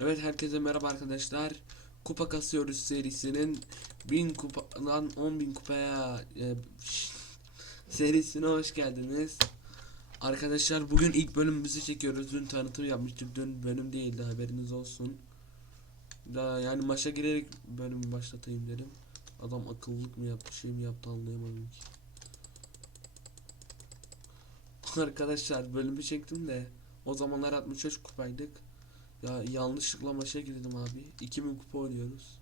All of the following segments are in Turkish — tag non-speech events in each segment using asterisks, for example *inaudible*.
Evet herkese merhaba arkadaşlar. Kupa kasıyoruz serisinin 1000 kupadan 10.000 kupaya e, serisine hoş geldiniz. Arkadaşlar bugün ilk bölümümüzü çekiyoruz. Dün tanıtım yapmıştık. Dün bölüm değildi haberiniz olsun. Da yani maça girerek bölümü başlatayım dedim. Adam akıllılık mı yaptı şey mi yaptı anlayamadım ki. Arkadaşlar bölümü çektim de o zamanlar 63 kupaydık. Ya yanlışlıkla maça girdim abi. 2000 kupa oynuyoruz.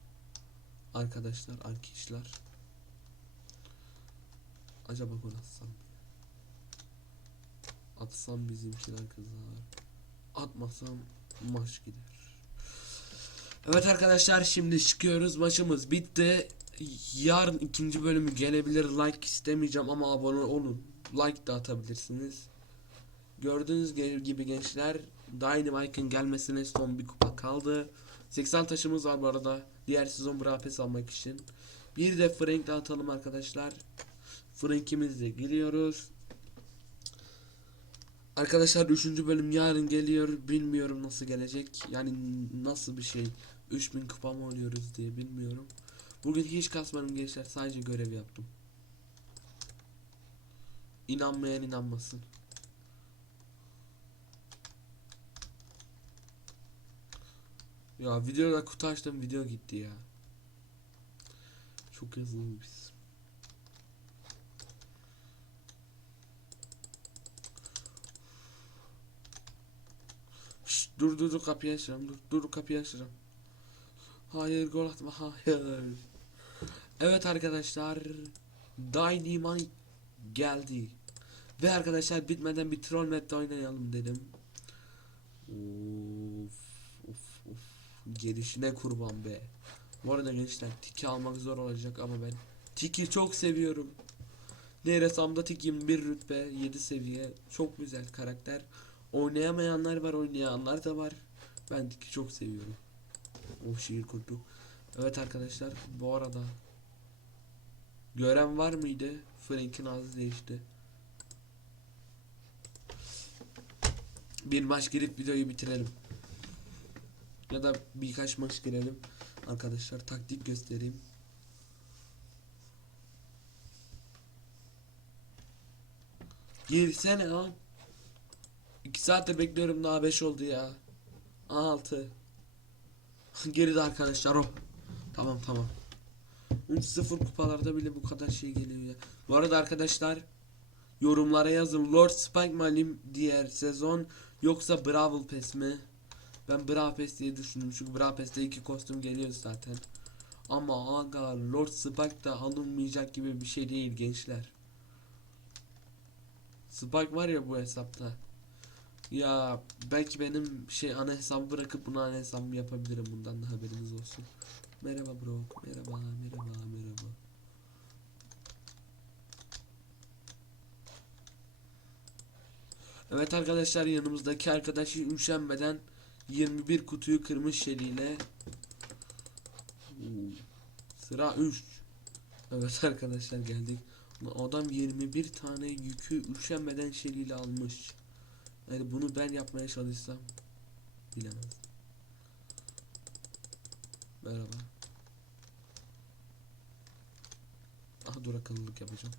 Arkadaşlar, arkadaşlar. Acaba gol atsam? Atsam bizimkiler kızar. Atmasam maç gider. Evet arkadaşlar şimdi çıkıyoruz. Maçımız bitti. Yarın ikinci bölümü gelebilir. Like istemeyeceğim ama abone olun. Like da atabilirsiniz. Gördüğünüz gibi gençler Dynamite'ın gelmesine son bir kupa kaldı. 80 taşımız var bu arada. Diğer sezon Brapes almak için. Bir de Frank atalım arkadaşlar. Frank'imizle giriyoruz. Arkadaşlar 3. bölüm yarın geliyor. Bilmiyorum nasıl gelecek. Yani nasıl bir şey. 3000 kupa mı oynuyoruz diye bilmiyorum. Bugün hiç kasmadım gençler. Sadece görev yaptım. İnanmayan inanmasın. Ya videoda kutu açtım video gitti ya. Çok hızlı biz. Şşt, dur dur dur kapıyı açacağım dur dur kapıyı açacağım. Hayır gol atma hayır. Evet arkadaşlar Dynamite geldi. Ve arkadaşlar bitmeden bir troll map'te oynayalım dedim. Of gelişine kurban be. Bu arada gençler tiki almak zor olacak ama ben tiki çok seviyorum. Neresamda tikim bir rütbe 7 seviye çok güzel karakter. Oynayamayanlar var oynayanlar da var. Ben tiki çok seviyorum. O şiir kurdu. Evet arkadaşlar bu arada gören var mıydı? Frank'in ağzı değişti. Bir maç girip videoyu bitirelim. Ya da birkaç maç girelim. Arkadaşlar taktik göstereyim. Girsene lan. 2 saattir bekliyorum daha 5 oldu ya. 6. *laughs* Geride arkadaşlar o. Tamam tamam. 3-0 kupalarda bile bu kadar şey geliyor ya. Bu arada arkadaşlar yorumlara yazın. Lord Spike Malim diğer sezon yoksa Brawl Pass mi? Ben Brawl Pass diye düşündüm çünkü Brawl Pass'te iki kostüm geliyor zaten. Ama aga Lord Spike da alınmayacak gibi bir şey değil gençler. Spike var ya bu hesapta. Ya belki benim şey ana hesabı bırakıp bunu ana hesabımı yapabilirim bundan da haberiniz olsun. Merhaba Brock. Merhaba, merhaba, merhaba. Evet arkadaşlar yanımızdaki arkadaşı üşenmeden 21 kutuyu kırmış şeriyle. Oo, Sıra 3. Evet arkadaşlar geldik. Adam 21 tane yükü üşenmeden şeriyle almış. Yani bunu ben yapmaya çalışsam bilemez. Merhaba. Aha dur akıllılık yapacağım.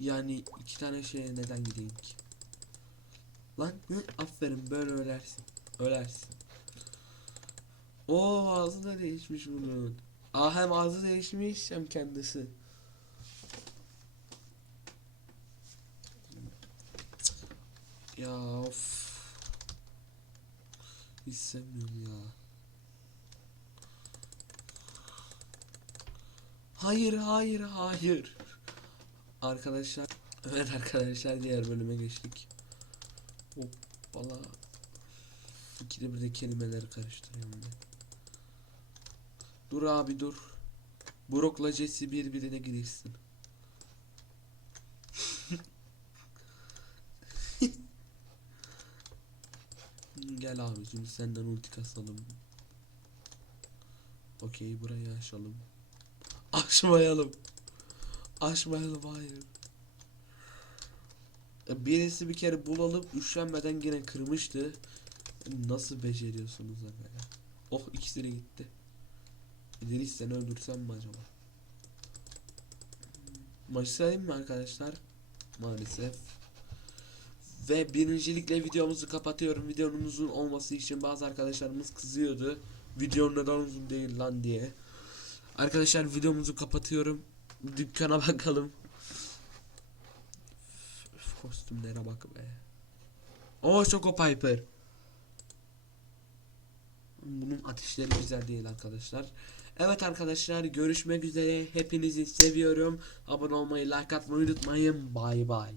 Yani iki tane şeye neden gideyim ki? Lan aferin böyle ölersin. Ölersin. Oo ağzı da değişmiş bunun. Aa hem ağzı değişmiş hem kendisi. Ya of. Hiç sevmiyorum ya. Hayır hayır hayır. Arkadaşlar evet arkadaşlar diğer bölüme geçtik. Hoppala. İkide bir de kelimeleri karıştırıyorum ben. Dur abi dur. Brock'la Jesse birbirine girişsin. Gel abicim senden ulti kasalım. Okey burayı aşalım. Aşmayalım. Aşmayalım hayır. Birisi bir kere bulalım üşenmeden gene kırmıştı. Nasıl beceriyorsunuz aga ya? Oh ikisi de gitti. İdris seni öldürsem mi acaba? Maçı sayayım mı arkadaşlar? Maalesef. Ve birincilikle videomuzu kapatıyorum. Videonun uzun olması için bazı arkadaşlarımız kızıyordu. Video neden uzun değil lan diye. Arkadaşlar videomuzu kapatıyorum. Dükkana *laughs* bakalım. Kostümlere bak be. Oo Choco Piper. Bunun ateşleri güzel değil arkadaşlar. Evet arkadaşlar görüşmek üzere. Hepinizi seviyorum. Abone olmayı, like atmayı unutmayın. Bay bay.